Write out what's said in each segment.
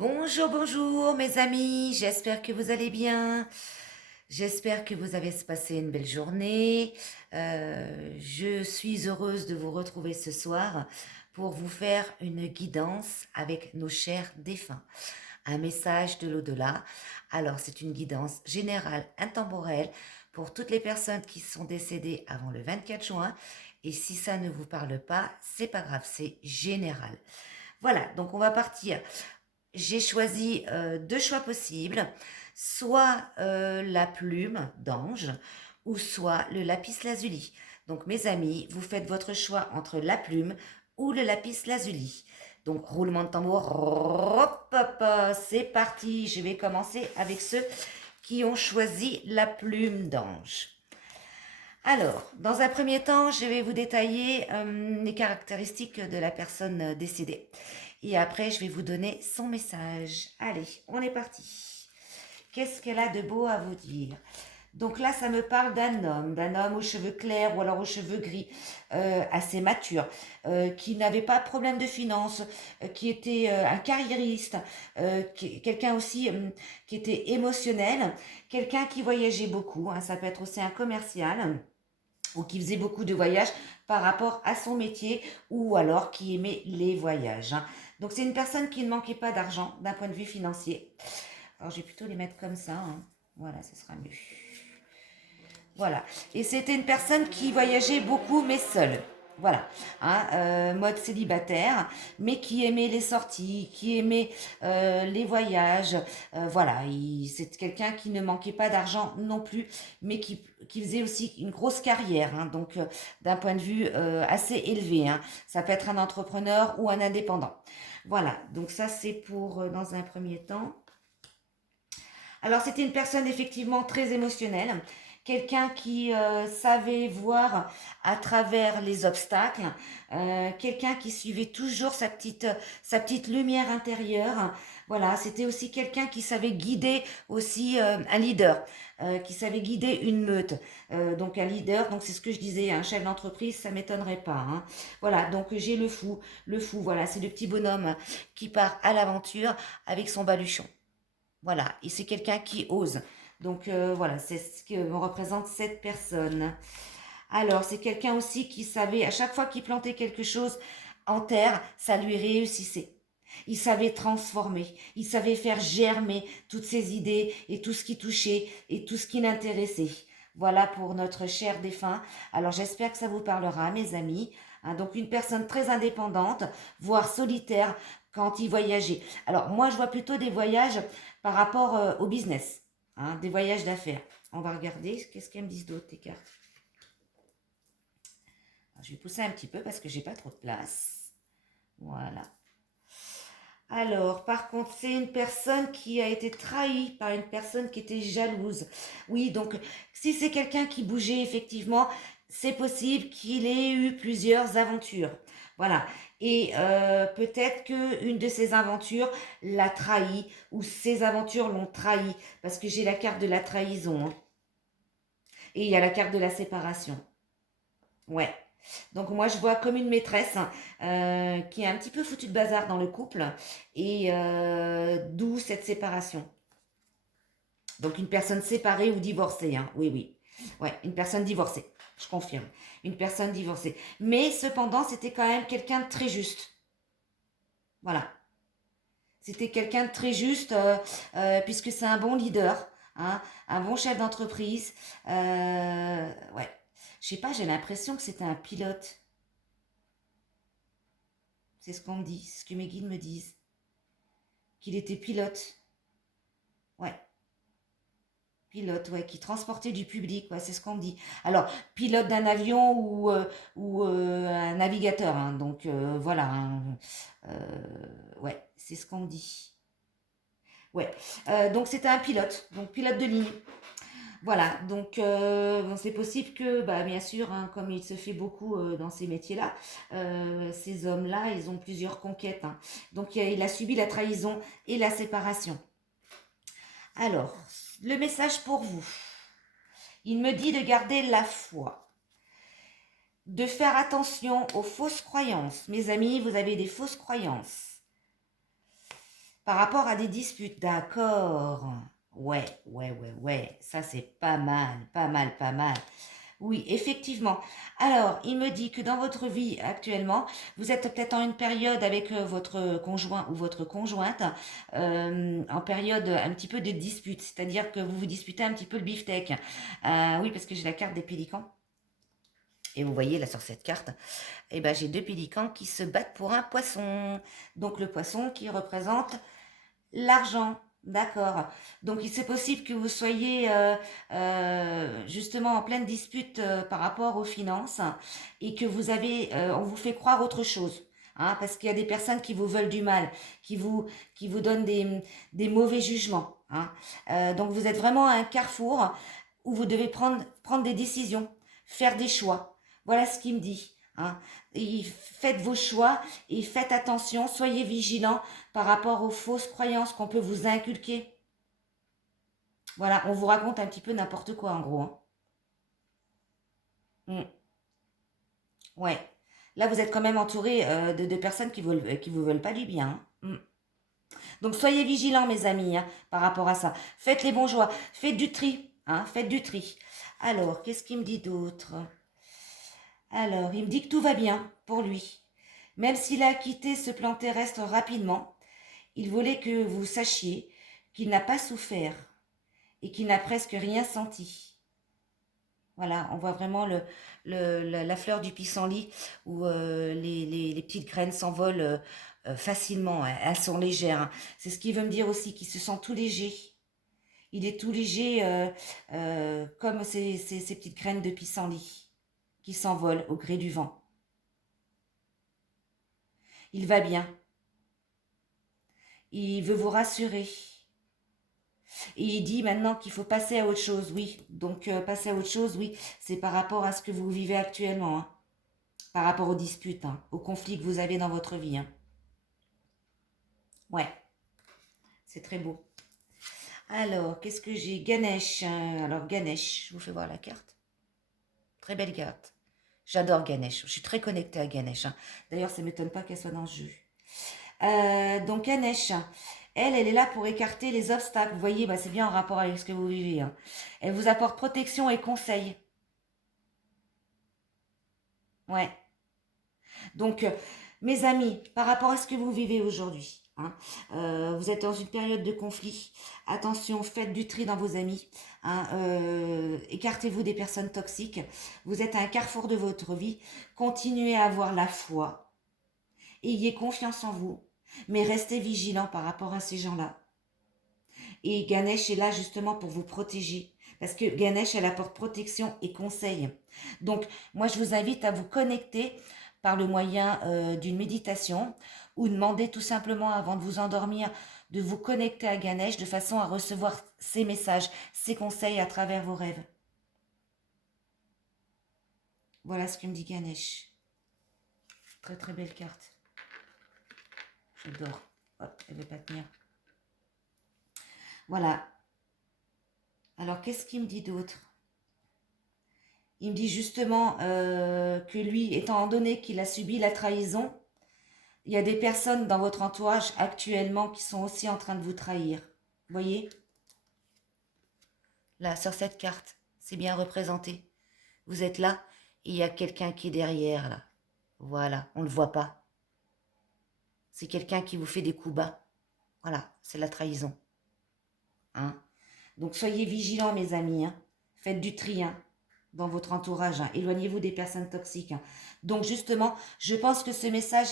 Bonjour, bonjour mes amis, j'espère que vous allez bien. J'espère que vous avez passé une belle journée. Je suis heureuse de vous retrouver ce soir pour vous faire une guidance avec nos chers défunts. Un message de l'au-delà. Alors, c'est une guidance générale, intemporelle pour toutes les personnes qui sont décédées avant le 24 juin. Et si ça ne vous parle pas, c'est pas grave, c'est général. Voilà, donc on va partir. J'ai choisi deux choix possibles, soit la plume d'ange ou soit le lapis lazuli. Donc mes amis, vous faites votre choix entre la plume ou le lapis lazuli. Donc roulement de tambour, hop, hop, hop, c'est parti. Je vais commencer avec ceux qui ont choisi la plume d'ange. Alors, dans un premier temps, je vais vous détailler les caractéristiques de la personne décédée. Et après, je vais vous donner son message. Allez, on est parti. Qu'est-ce qu'elle a de beau à vous dire? Donc là, ça me parle d'un homme aux cheveux clairs ou alors aux cheveux gris, assez mature, qui n'avait pas de problème de finances, qui était un carriériste, quelqu'un aussi qui était émotionnel, quelqu'un qui voyageait beaucoup, hein, ça peut être aussi un commercial ou qui faisait beaucoup de voyages par rapport à son métier ou alors qui aimait les voyages, hein. Donc c'est une personne qui ne manquait pas d'argent d'un point de vue financier. Alors je vais plutôt les mettre comme ça, hein. Voilà, ce sera mieux. Voilà. Et c'était une personne qui voyageait beaucoup mais seule. Voilà, hein, mode célibataire, mais qui aimait les sorties, qui aimait les voyages. Voilà, c'est quelqu'un qui ne manquait pas d'argent non plus, mais qui faisait aussi une grosse carrière, hein, donc d'un point de vue assez élevé, hein. Ça peut être un entrepreneur ou un indépendant. Voilà, donc ça c'est pour dans un premier temps. Alors c'était une personne effectivement très émotionnelle, quelqu'un qui savait voir à travers les obstacles, quelqu'un qui suivait toujours sa petite lumière intérieure. Voilà, c'était aussi quelqu'un qui savait guider aussi un leader, qui savait guider une meute. Donc un leader, donc c'est ce que je disais, un chef d'entreprise, ça m'étonnerait pas, hein. Voilà, donc j'ai le fou, voilà, c'est le petit bonhomme qui part à l'aventure avec son baluchon. Voilà, et c'est quelqu'un qui ose. Donc voilà, c'est ce que me représente cette personne. Alors, c'est quelqu'un aussi qui savait, à chaque fois qu'il plantait quelque chose en terre, ça lui réussissait. Il savait transformer, il savait faire germer toutes ses idées et tout ce qui touchait et tout ce qui l'intéressait. Voilà pour notre cher défunt. Alors j'espère que ça vous parlera, mes amis, hein. Donc une personne très indépendante, voire solitaire quand il voyageait. Alors moi, je vois plutôt des voyages par rapport au business, hein, des voyages d'affaires. On va regarder, qu'est-ce qu'elles me disent d'autre, tes cartes. Alors, je vais pousser un petit peu parce que j'ai pas trop de place. Voilà. Alors, par contre, c'est une personne qui a été trahie par une personne qui était jalouse. Oui, donc, si c'est quelqu'un qui bougeait, effectivement, c'est possible qu'il ait eu plusieurs aventures. Voilà. Et peut-être qu'une de ces aventures l'a trahi, ou ses aventures l'ont trahi, parce que j'ai la carte de la trahison, hein. Et il y a la carte de la séparation. Ouais. Donc moi je vois comme une maîtresse, hein, qui est un petit peu foutue de bazar dans le couple et d'où cette séparation. Donc une personne séparée ou divorcée, hein. Oui, oui. Ouais, une personne divorcée, je confirme. Une personne divorcée. Mais cependant, c'était quand même quelqu'un de très juste. Voilà. C'était quelqu'un de très juste, puisque c'est un bon leader, hein, un bon chef d'entreprise. Ouais. Je sais pas, j'ai l'impression que c'était un pilote. C'est ce qu'on me dit, c'est ce que mes guides me disent. Qu'il était pilote. Ouais, pilote, ouais, qui transportait du public, ouais, c'est ce qu'on me dit. Alors, pilote d'un avion ou un navigateur, hein, donc voilà, hein, ouais, c'est ce qu'on me dit. Ouais, donc c'était un pilote, donc pilote de ligne. Voilà, donc bon, c'est possible que, bah, bien sûr, hein, comme il se fait beaucoup dans ces métiers-là, ces hommes-là, ils ont plusieurs conquêtes, hein. Donc il a subi la trahison et la séparation. Alors, le message pour vous, il me dit de garder la foi, de faire attention aux fausses croyances. Mes amis, vous avez des fausses croyances. Par rapport à des disputes, d'accord. Ouais, ouais, ouais, ouais. Ça, c'est pas mal, pas mal, pas mal. Oui, effectivement. Alors, il me dit que dans votre vie actuellement, vous êtes peut-être en une période avec votre conjoint ou votre conjointe, en période un petit peu de dispute, c'est-à-dire que vous vous disputez un petit peu le beefsteak. Oui, parce que j'ai la carte des pélicans. Et vous voyez là sur cette carte, eh ben, j'ai deux pélicans qui se battent pour un poisson. Donc le poisson qui représente l'argent. D'accord. Donc, il c'est possible que vous soyez justement en pleine dispute par rapport aux finances et que vous avez, on vous fait croire autre chose. Hein, parce qu'il y a des personnes qui vous veulent du mal, qui vous, qui vous donnent des mauvais jugements. Hein. Donc, vous êtes vraiment à un carrefour où vous devez prendre des décisions, faire des choix. Voilà ce qu'il me dit. Hein. Et faites vos choix et faites attention, soyez vigilants par rapport aux fausses croyances qu'on peut vous inculquer. Voilà, on vous raconte un petit peu n'importe quoi en gros. Hein. Mm. Ouais. Là, vous êtes quand même entouré de personnes qui vous veulent pas du bien. Hein. Mm. Donc, soyez vigilants, mes amis, hein, par rapport à ça. Faites les bons choix. Faites du tri. Hein, faites du tri. Alors, qu'est-ce qu'il me dit d'autre? Alors, il me dit que tout va bien pour lui. Même s'il a quitté ce plan terrestre rapidement, il voulait que vous sachiez qu'il n'a pas souffert et qu'il n'a presque rien senti. Voilà, on voit vraiment la fleur du pissenlit où les petites graines s'envolent facilement. Elles sont légères. Hein. C'est ce qu'il veut me dire aussi, qu'il se sent tout léger. Il est tout léger comme ces petites graines de pissenlit qui s'envolent au gré du vent. Il va bien. Il veut vous rassurer. Et il dit maintenant qu'il faut passer à autre chose, oui. Donc passer à autre chose, oui, c'est par rapport à ce que vous vivez actuellement, hein. Par rapport aux disputes, hein, aux conflits que vous avez dans votre vie. Hein. Ouais, c'est très beau. Alors, qu'est-ce que j'ai? Ganesh. Alors, Ganesh, je vous fais voir la carte. Très belle carte. J'adore Ganesh. Je suis très connectée à Ganesh. Hein. D'ailleurs, ça ne m'étonne pas qu'elle soit dans le jeu. Donc, Ganesh, elle est là pour écarter les obstacles. Vous voyez, bah, c'est bien en rapport avec ce que vous vivez. Hein. Elle vous apporte protection et conseil. Ouais. Donc, mes amis, par rapport à ce que vous vivez aujourd'hui, hein, vous êtes dans une période de conflit. Attention, faites du tri dans vos amis. Hein, écartez-vous des personnes toxiques. Vous êtes à un carrefour de votre vie. Continuez à avoir la foi. Ayez confiance en vous. Mais restez vigilant par rapport à ces gens-là. Et Ganesh est là justement pour vous protéger. Parce que Ganesh, elle apporte protection et conseil. Donc, moi, je vous invite à vous connecter par le moyen d'une méditation ou demander tout simplement avant de vous endormir de vous connecter à Ganesh de façon à recevoir ses messages, ses conseils à travers vos rêves. Voilà ce que me dit Ganesh. Très très belle carte. J'adore. Hop, elle ne veut pas tenir. Voilà. Alors, qu'est-ce qu'il me dit d'autre? Il me dit justement que lui, étant donné qu'il a subi la trahison, il y a des personnes dans votre entourage actuellement qui sont aussi en train de vous trahir. Vous voyez? Là, sur cette carte, c'est bien représenté. Vous êtes là et il y a quelqu'un qui est derrière, là. Voilà, on ne le voit pas. C'est quelqu'un qui vous fait des coups bas. Voilà, c'est la trahison. Hein? Donc soyez vigilants, mes amis. Hein? Faites du tri hein, dans votre entourage. Hein? Éloignez-vous des personnes toxiques. Hein? Donc justement, je pense que ce message,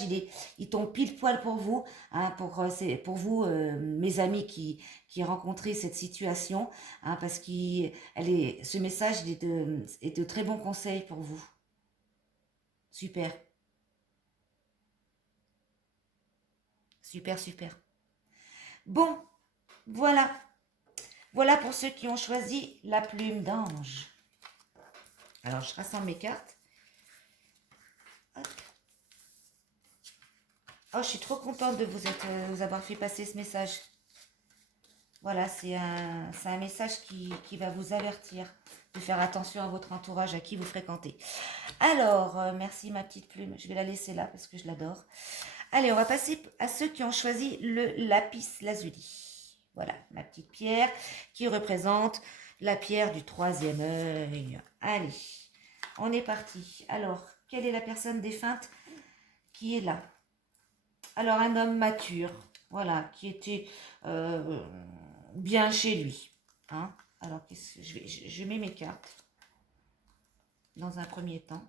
il tombe pile poil pour vous, hein, pour vous, mes amis qui rencontrez cette situation, hein, parce que ce message est de très bons conseils pour vous. Super. Super, super. Bon, voilà. Voilà pour ceux qui ont choisi la plume d'ange. Alors, je rassemble mes cartes. Hop. Oh, je suis trop contente de vous avoir fait passer ce message. Voilà, c'est un message qui va vous avertir de faire attention à votre entourage, à qui vous fréquentez. Alors, merci ma petite plume. Je vais la laisser là parce que je l'adore. Allez, on va passer à ceux qui ont choisi le lapis lazuli. Voilà, ma petite pierre qui représente la pierre du troisième œil. Allez, on est parti. Alors, quelle est la personne défunte qui est là? Alors, un homme mature, voilà, qui était euh, bien chez lui. Hein. Alors, je mets mes cartes dans un premier temps.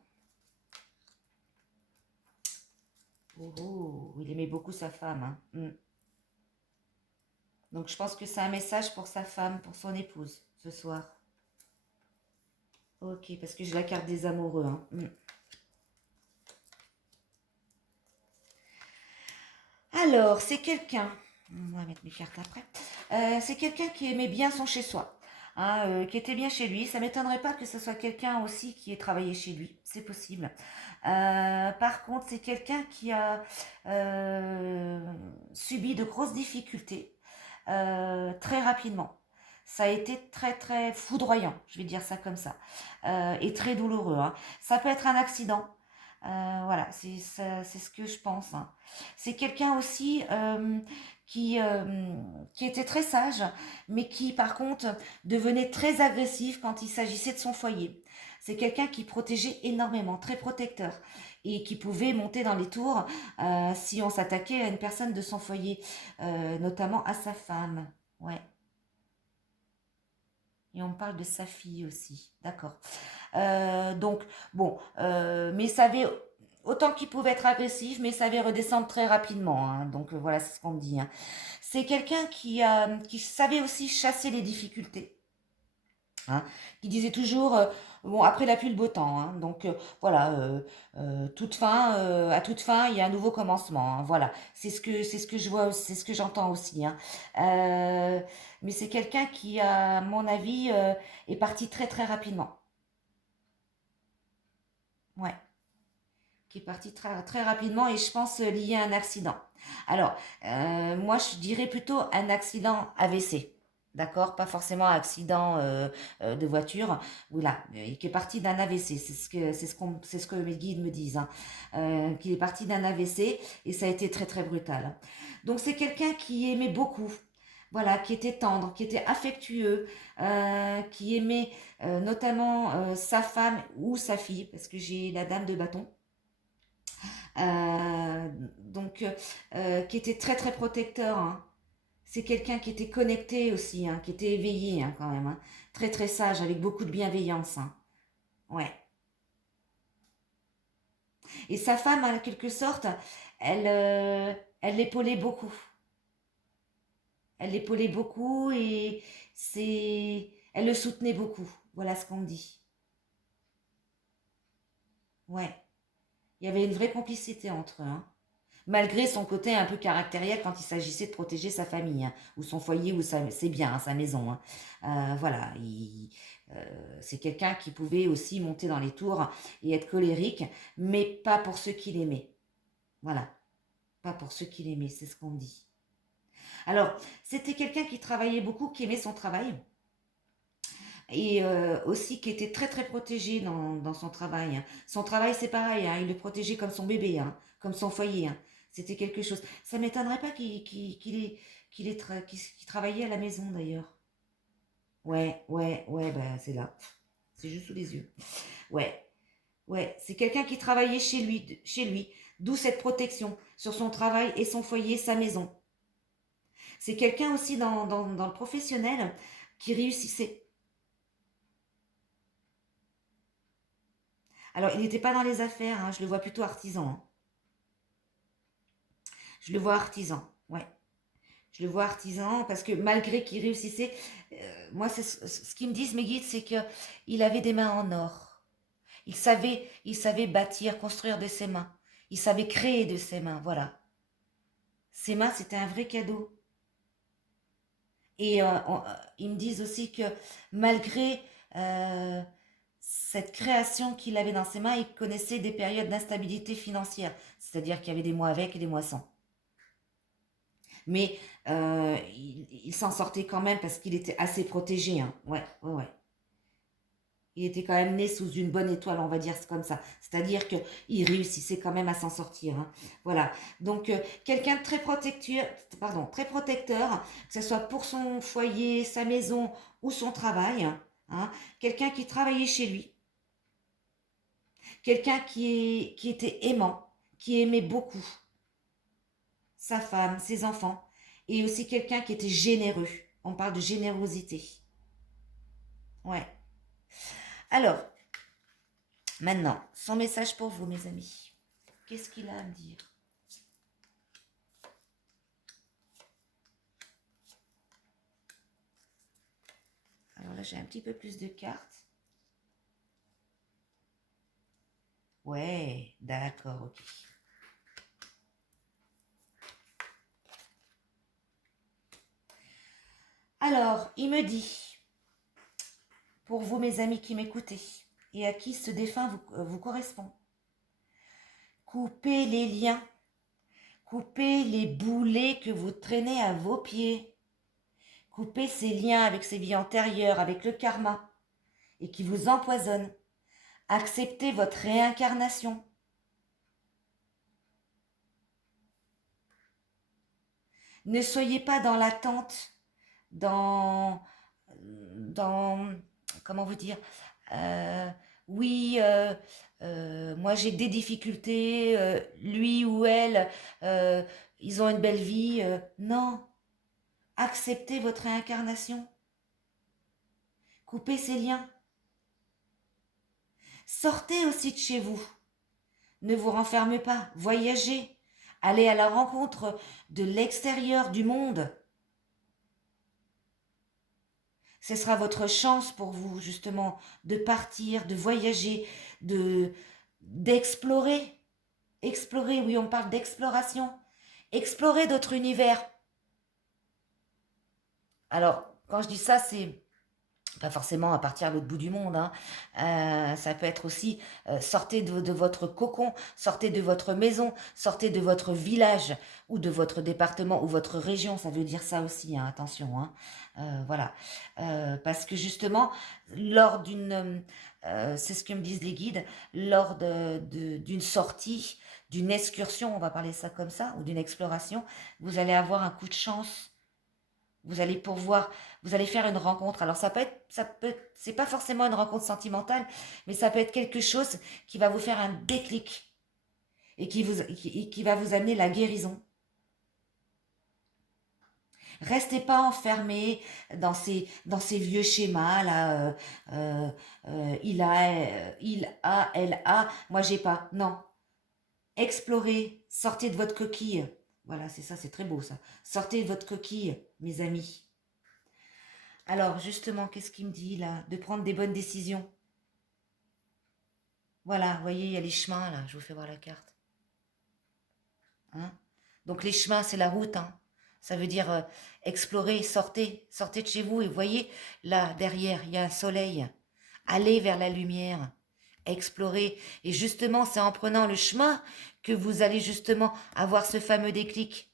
Oh, oh, il aimait beaucoup sa femme. Hein. Donc, je pense que c'est un message pour sa femme, pour son épouse, ce soir. Ok, parce que j'ai la carte des amoureux. Hein. Alors, c'est quelqu'un, on va mettre mes cartes après, c'est quelqu'un qui aimait bien son chez-soi, hein, qui était bien chez lui. Ça m'étonnerait pas que ce soit quelqu'un aussi qui ait travaillé chez lui, c'est possible. Par contre, c'est quelqu'un qui a subi de grosses difficultés très rapidement. Ça a été très très foudroyant, je vais dire ça comme ça, et très douloureux. Hein. Ça peut être un accident. Voilà, c'est ce que je pense. Hein. C'est quelqu'un aussi qui était très sage, mais qui par contre devenait très agressif quand il s'agissait de son foyer. C'est quelqu'un qui protégeait énormément, très protecteur, et qui pouvait monter dans les tours si on s'attaquait à une personne de son foyer, notamment à sa femme. Ouais. Et on parle de sa fille aussi, d'accord. Donc, bon, mais ça avait, autant qu'il pouvait être agressif, mais ça avait redescendre très rapidement. Hein. Donc, voilà, c'est ce qu'on me dit. Hein. C'est quelqu'un qui savait aussi chasser les difficultés. Hein, qui disait toujours, bon, après la pluie, le beau temps. Hein. Donc, voilà, à toute fin, il y a un nouveau commencement. Hein. Voilà, c'est ce que je vois, c'est ce que j'entends aussi. Hein. Euh, mais c'est quelqu'un qui, à mon avis, est parti très, très rapidement. Ouais. Qui est parti très, très rapidement et je pense lié à un accident. Alors, moi, je dirais plutôt un accident AVC. D'accord? Pas forcément un accident de voiture. Voilà. Qui est parti d'un AVC. C'est ce que mes guides me disent. Hein. Qu'il est parti d'un AVC et ça a été très, très brutal. Donc, c'est quelqu'un qui aimait beaucoup. Voilà, qui était tendre, qui était affectueux, qui aimait notamment sa femme ou sa fille, parce que j'ai la dame de bâton. Donc, qui était très très protecteur. Hein. C'est quelqu'un qui était connecté aussi, hein, qui était éveillé hein, quand même. Hein. Très très sage, avec beaucoup de bienveillance. Hein. Ouais. Et sa femme, en quelque sorte, elle, euh, elle l'épaulait beaucoup. Elle l'épaulait beaucoup et elle le soutenait beaucoup. Voilà ce qu'on me dit. Ouais. Il y avait une vraie complicité entre eux. Hein. Malgré son côté un peu caractériel quand il s'agissait de protéger sa famille, hein, ou son foyer, ou ses biens, hein, sa maison. Hein. Voilà, c'est quelqu'un qui pouvait aussi monter dans les tours et être colérique, mais pas pour ceux qu'il aimait. Voilà, pas pour ceux qu'il aimait, c'est ce qu'on dit. Alors, c'était quelqu'un qui travaillait beaucoup, qui aimait son travail, et aussi qui était très très protégé dans son travail. Hein. Son travail, c'est pareil, hein, il le protégeait comme son bébé, hein, comme son foyer. Hein. C'était quelque chose. Ça ne m'étonnerait pas qu'il travaillait à la maison d'ailleurs. Ouais, ouais, ouais, bah, c'est là. C'est juste sous les yeux. Ouais, ouais, c'est quelqu'un qui travaillait chez lui, d'où cette protection sur son travail et son foyer, sa maison. C'est quelqu'un aussi dans le professionnel qui réussissait. Alors, il n'était pas dans les affaires, hein, je le vois plutôt artisan. Hein. Je le vois artisan, ouais. Je le vois artisan parce que malgré qu'il réussissait, moi, c'est ce qu'ils me disent, mes guides, c'est qu'il avait des mains en or. Il savait bâtir, construire de ses mains. Il savait créer de ses mains, voilà. Ses mains, c'était un vrai cadeau. Et ils me disent aussi que malgré euh, cette création qu'il avait dans ses mains, il connaissait des périodes d'instabilité financière. C'est-à-dire qu'il y avait des mois avec et des mois sans. Mais il s'en sortait quand même parce qu'il était assez protégé. Hein. Ouais, ouais, ouais. Il était quand même né sous une bonne étoile, on va dire comme ça. C'est-à-dire qu'il réussissait quand même à s'en sortir, hein. Voilà. Donc, quelqu'un de très protecteur, que ce soit pour son foyer, sa maison ou son travail, hein. Quelqu'un qui travaillait chez lui. Quelqu'un qui était aimant, qui aimait beaucoup sa femme, ses enfants. Et aussi quelqu'un qui était généreux. On parle de générosité. Ouais. Alors, maintenant, son message pour vous, mes amis. Qu'est-ce qu'il a à me dire? Alors là, j'ai un petit peu plus de cartes. Ouais, d'accord, ok. Alors, il me dit, pour vous, mes amis qui m'écoutez, et à qui ce défunt vous correspond, coupez les liens, coupez les boulets que vous traînez à vos pieds, coupez ces liens avec ces vies antérieures, avec le karma, et qui vous empoisonnent. Acceptez votre réincarnation. Ne soyez pas dans l'attente, dans, dans, comment vous dire, euh, oui, moi j'ai des difficultés, lui ou elle, euh, ils ont une belle vie. Non, acceptez votre réincarnation. Coupez ces liens. Sortez aussi de chez vous. Ne vous renfermez pas. Voyagez. Allez à la rencontre de l'extérieur du monde. Ce sera votre chance pour vous, justement, de partir, de voyager, d'explorer. Explorer, oui, on parle d'exploration. Explorer d'autres univers. Alors, quand je dis ça, c'est pas forcément à partir de l'autre bout du monde, hein. Ça peut être aussi, sortez de votre cocon, sortez de votre maison, sortez de votre village ou de votre département ou votre région, ça veut dire ça aussi, hein, attention, hein. Voilà. Parce que justement, lors c'est ce que me disent les guides, lors d'une sortie, d'une excursion, on va parler ça comme ça, ou d'une exploration, vous allez avoir un coup de chance. Vous allez vous allez faire une rencontre. Alors c'est pas forcément une rencontre sentimentale, mais ça peut être quelque chose qui va vous faire un déclic et qui va vous amener la guérison. Restez pas enfermé dans ces vieux schémas là. Il a, elle a. Moi j'ai pas. Non. Explorez. Sortez de votre coquille. Voilà, c'est ça, c'est très beau ça. Sortez de votre coquille, mes amis. Alors, justement, qu'est-ce qu'il me dit là? De prendre des bonnes décisions. Voilà, vous voyez, il y a les chemins là, je vous fais voir la carte. Hein. Donc les chemins, c'est la route, hein. Ça veut dire explorer, sortez de chez vous et voyez, là, derrière, il y a un soleil. Allez vers la lumière, explorer. Et justement, c'est en prenant le chemin que vous allez justement avoir ce fameux déclic.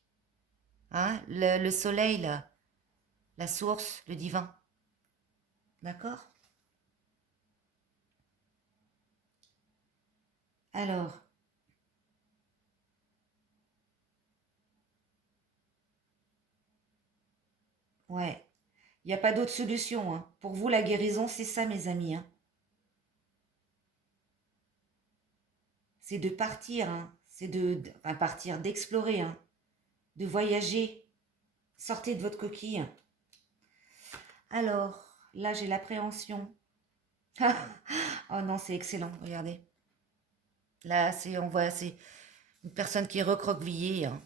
Hein, le soleil, là, la source, le divin. D'accord? Alors, ouais. Il n'y a pas d'autre solution, hein. Pour vous, la guérison, c'est ça, mes amis, hein. C'est de partir, hein. C'est enfin, partir, d'explorer, hein. De voyager. Sortez de votre coquille. Alors, là, j'ai l'appréhension. Oh non, c'est excellent, regardez. Là, c'est une personne qui est recroquevillée, hein.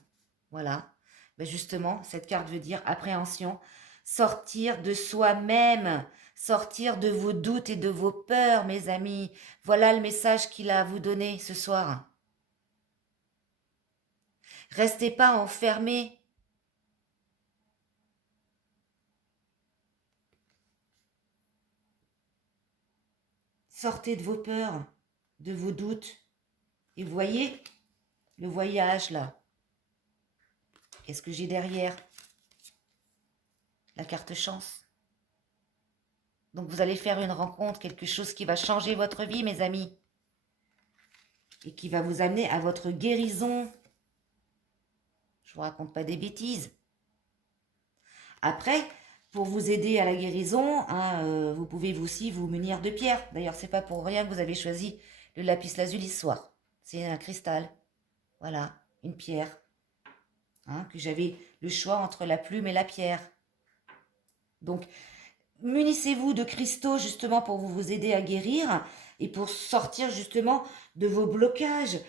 Voilà. Ben justement, cette carte veut dire appréhension. Sortir de soi-même, sortir de vos doutes et de vos peurs, mes amis. Voilà le message qu'il a à vous donner ce soir. Restez pas enfermés. Sortez de vos peurs, de vos doutes. Et vous voyez, le voyage là. Qu'est-ce que j'ai derrière? La carte chance. Donc vous allez faire une rencontre, quelque chose qui va changer votre vie, mes amis. Et qui va vous amener à votre guérison. Je ne vous raconte pas des bêtises. Après, pour vous aider à la guérison, hein, vous pouvez aussi vous munir de pierres. D'ailleurs, c'est pas pour rien que vous avez choisi le lapis lazuli ce soir. C'est un cristal. Voilà, une pierre. Hein, que j'avais le choix entre la plume et la pierre. Donc, munissez-vous de cristaux justement pour vous aider à guérir et pour sortir justement de vos blocages,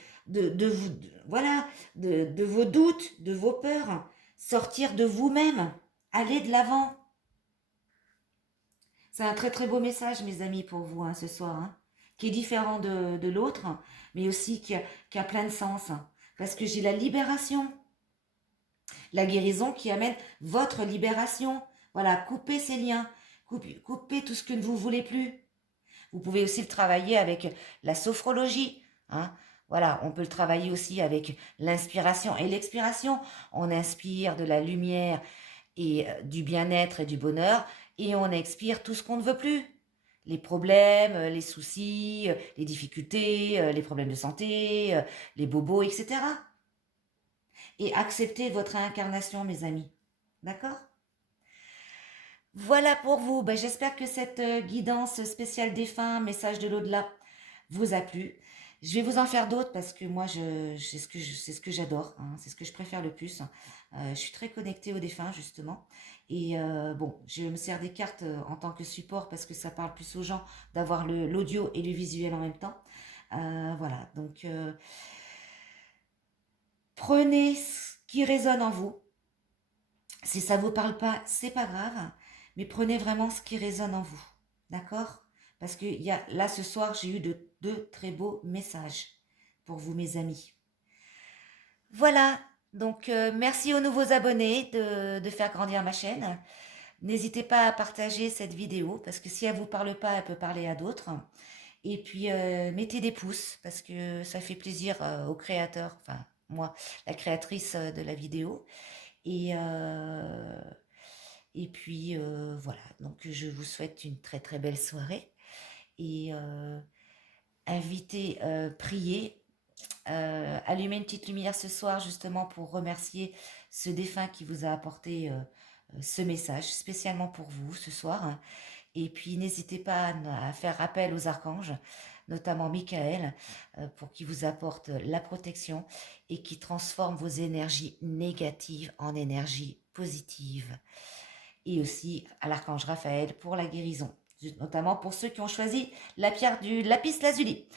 voilà, de vos doutes, de vos peurs. Sortir de vous-même. Aller de l'avant. C'est un très très beau message, mes amis, pour vous hein, ce soir, hein, qui est différent de l'autre, mais aussi qui a plein de sens. Parce que j'ai la libération, la guérison qui amène votre libération. Voilà, coupez ces liens, coupez tout ce que vous ne voulez plus. Vous pouvez aussi le travailler avec la sophrologie. Hein. Voilà, on peut le travailler aussi avec l'inspiration et l'expiration. On inspire de la lumière et du bien-être et du bonheur et on expire tout ce qu'on ne veut plus. Les problèmes, les soucis, les difficultés, les problèmes de santé, les bobos, etc. Et acceptez votre réincarnation, mes amis. D'accord ? Voilà pour vous. Ben, j'espère que cette guidance spéciale défunt, message de l'au-delà, vous a plu. Je vais vous en faire d'autres parce que moi, c'est ce que j'adore, hein, c'est ce que je préfère le plus. Je suis très connectée aux défunts, justement. Et bon, je me sers des cartes en tant que support parce que ça parle plus aux gens d'avoir l'audio et le visuel en même temps. Voilà, donc prenez ce qui résonne en vous. Si ça ne vous parle pas, c'est pas grave, mais prenez vraiment ce qui résonne en vous, d'accord ? Parce que là, ce soir, j'ai eu deux très beaux messages pour vous, mes amis. Voilà, donc merci aux nouveaux abonnés de faire grandir ma chaîne. N'hésitez pas à partager cette vidéo, parce que si elle ne vous parle pas, elle peut parler à d'autres. Et puis, mettez des pouces, parce que ça fait plaisir aux créateurs, enfin, moi, la créatrice de la vidéo. Et puis, voilà, donc je vous souhaite une très très belle soirée. Et invitez, priez, allumez une petite lumière ce soir justement pour remercier ce défunt qui vous a apporté ce message spécialement pour vous ce soir. Et puis n'hésitez pas à faire appel aux archanges, notamment Michael, pour qu'il vous apporte la protection et qui transforme vos énergies négatives en énergies positives. Et aussi à l'archange Raphaël pour la guérison, notamment pour ceux qui ont choisi la pierre du lapis lazuli.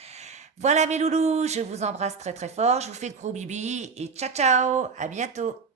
Voilà mes loulous, je vous embrasse très très fort, je vous fais de gros bibis et ciao ciao, à bientôt.